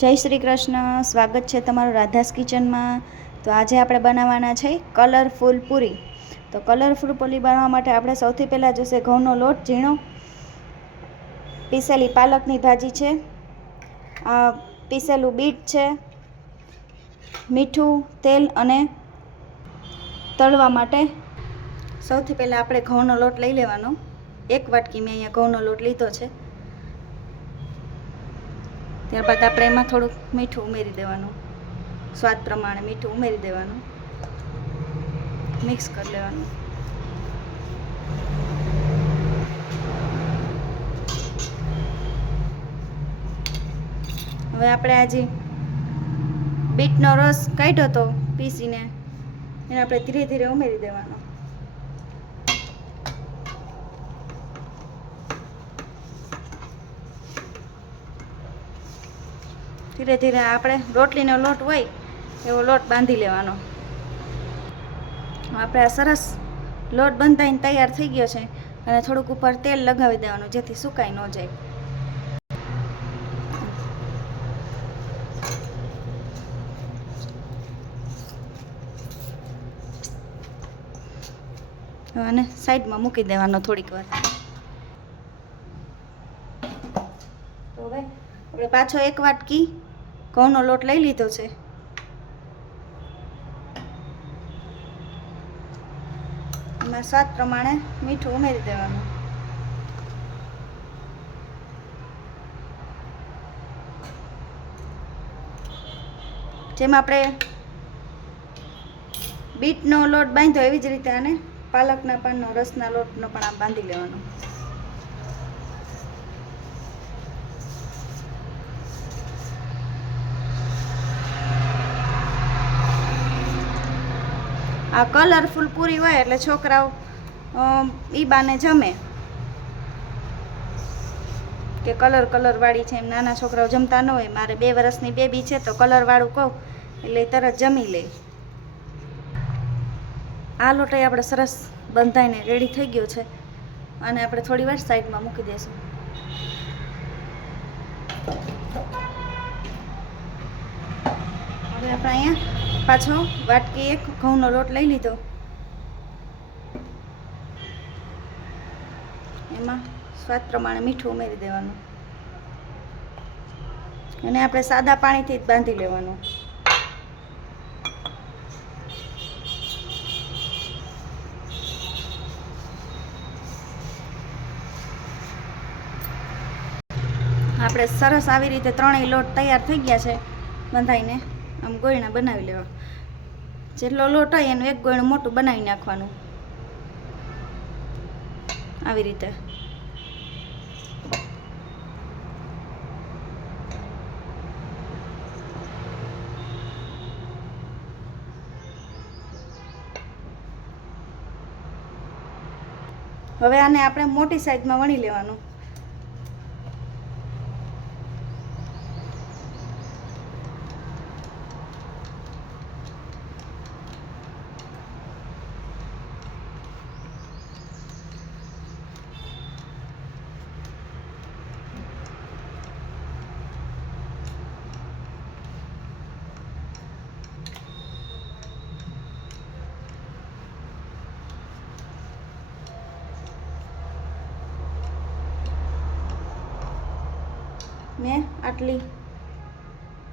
જય શ્રી કૃષ્ણ. સ્વાગત છે તમારું રાધાસ કિચનમાં. તો આજે આપણે બનાવવાના છે કલરફુલ પૂરી. તો કલરફુલ પૂરી બનાવવા માટે આપણે સૌથી પહેલાં જોશે ઘઉંનો લોટ ઝીણો, પીસેલી પાલકની ભાજી છે, પીસેલું બીટ છે, મીઠું, તેલ અને તળવા માટે સૌથી પહેલાં આપણે ઘઉંનો લોટ લઈ લેવાનો. 1 વાટકી મેં અહીંયા ઘઉંનો લોટ લીધો છે. ત્યારબાદ આપણે એમાં થોડુંક મીઠું ઉમેરી દેવાનું, સ્વાદ પ્રમાણે મીઠું ઉમેરી દેવાનું, મિક્સ કરી લેવાનું. હવે આપણે આજે બીટનો રસ કાઢ્યો હતો પીસીને, એને આપણે ધીરે ધીરે ઉમેરી દેવાનો. ધીરે ધીરે આપણે રોટલીનો લોટ હોય એવો લોટ બાંધી લેવાનો. આપણે આ સરસ લોટ બંધાઈને તૈયાર થઈ ગયો છે અને થોડુંક ઉપર તેલ લગાવી દેવાનું જેથી સુકાઈ ન જાય. અને સાઈડમાં મૂકી દેવાનો થોડીક વાર. તો હવે આપણે પાછો 1 વાટકી ઘઉંનો લોટ લઈ લીધો છે. એમાં સ્વાદ પ્રમાણે મીઠું ઉમેરી દેવાનું. જેમ આપણે બીટનો લોટ બાંધ્યો એવી જ રીતે આને પાલકના પાનનો રસના લોટનો પણ આ બાંધી લેવાનો. આ કલરફુલ પૂરી હોય એટલે છોકરાઓ ઈ બાને જમે કે કલરવાળી છે. એમ નાના છોકરાઓ જમતા ન હોય. મારે 2 વર્ષની બેબી છે તો કલરવાળું કહું એટલે તરત જમી લે. આ લોટ આપણે સરસ બંધાઈને રેડી થઈ ગયો છે અને આપણે થોડી વાર સાઈડમાં મૂકી દઈશું. હવે આપણે અહીંયા પાછો વાટકી 1 ઘઉંનો લોટ લઈ લીધો. એમાં સ્વાદ પ્રમાણે મીઠું ઉમેરી દેવાનું અને આપણે સાદા પાણીથી જ બાંધી લેવાનું. આપણે સરસ આવી રીતે 3 લોટ તૈયાર થઈ ગયા છે બંધાઈને. આમ ગોયણા બનાવી લેવા. જેટલો લોટ હોય એનું 1 ગોયણું મોટું બનાવી નાખવાનું આવી રીતે. હવે આને આપણે મોટી સાઈઝમાં વણી લેવાનું. મેં આટલી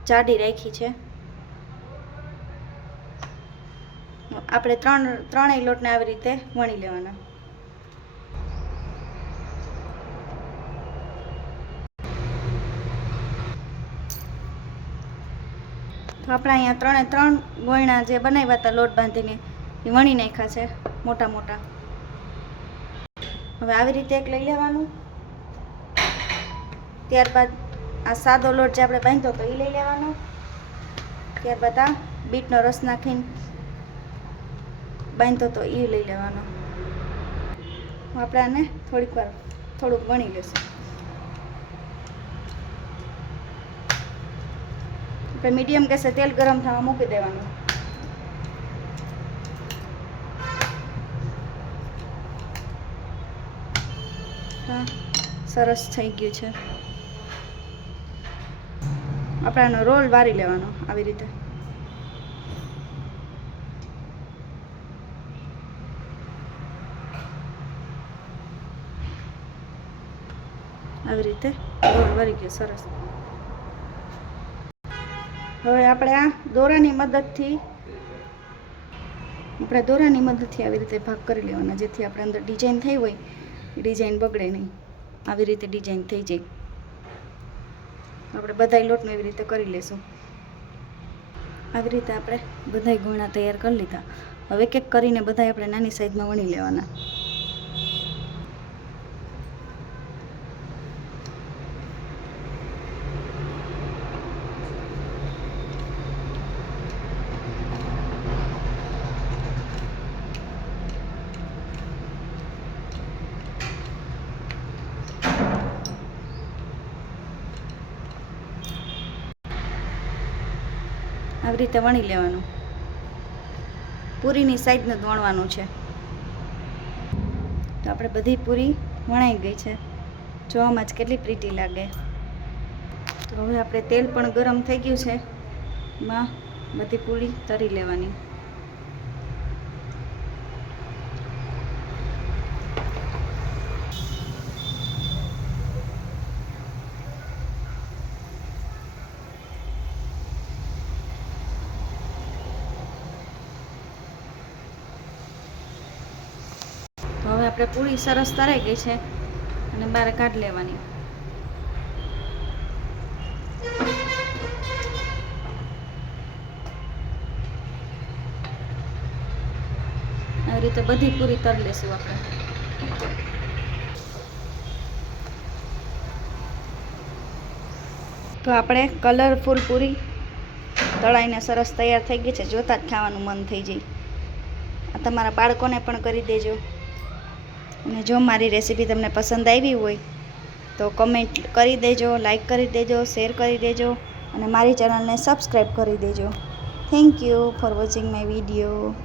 જાડી રાખી છે. આપણે ત્રણેય લોટને આવી રીતે વણી લેવાના. તો આપણે અહીંયા 3 ગોયણા જે બનાવ્યા હતા લોટ બાંધીને એ વણી નાખ્યા છે મોટા મોટા. હવે આવી રીતે એક લઈ લેવાનું. ત્યારબાદ આ સાદો લોટ જે આપણે બાંધ્યો તો એ લઈ લેવાનો. ત્યારબાદ આ બીટનો રસ નાખીને બાંધ્યો તો એ લઈ લેવાનો. આપણે આને થોડીક વાર થોડુંક વણી લેશું. આપણે મીડિયમ ગેસે તેલ ગરમ થવા મૂકી દેવાનું. હા, સરસ થઈ ગયું છે. આપણે આનો રોલ વારી લેવાનો આવી રીતે. આવી રીતે રોલ વળી ગયો સરસ. હવે આપણે આ દોરાની મદદથી આવી રીતે ભાગ કરી લેવાના, જેથી આપણે અંદર ડિઝાઇન થઈ હોય એ ડિઝાઇન બગડે નહીં. આવી રીતે ડિઝાઇન થઈ જાય. આપણે બધાય લોટનું એવી રીતે કરી લેશું. આવી રીતે આપણે બધાય ગોળા તૈયાર કરી લીધા. હવે એક એક કરીને બધાય આપણે નાની સાઈઝમાં વણી લેવાના. આવી રીતે વણી લેવાનું. પૂરીની સાઈઝનું જ વણવાનું છે. તો આપણે બધી પૂરી વણાઈ ગઈ છે. જોવામાં જ કેટલી પ્રીટી લાગે. તો હવે આપણે તેલ પણ ગરમ થઈ ગયું છે, એમાં બધી પૂરી તળી લેવાની. હવે આપણે પૂરી સરસ તરાઈ ગઈ છે અને બહાર કાઢી લેવાની. આવી રીતે બધી પૂરી તળી લેશું આપણે. તો આપણે કલરફુલ પૂરી તળાઈને સરસ તૈયાર થઈ ગઈ છે. જોતાં જ ખાવાનું મન થઈ જાય. આ તમારા બાળકોને પણ કરી દેજો. અને જો મારી રેસીપી તમને પસંદ આવી હોય તો કમેન્ટ કરી દેજો, લાઈક કરી દેજો, શેર કરી દેજો અને મારી ચેનલને સબસ્ક્રાઈબ કરી દેજો. Thank you for watching my video.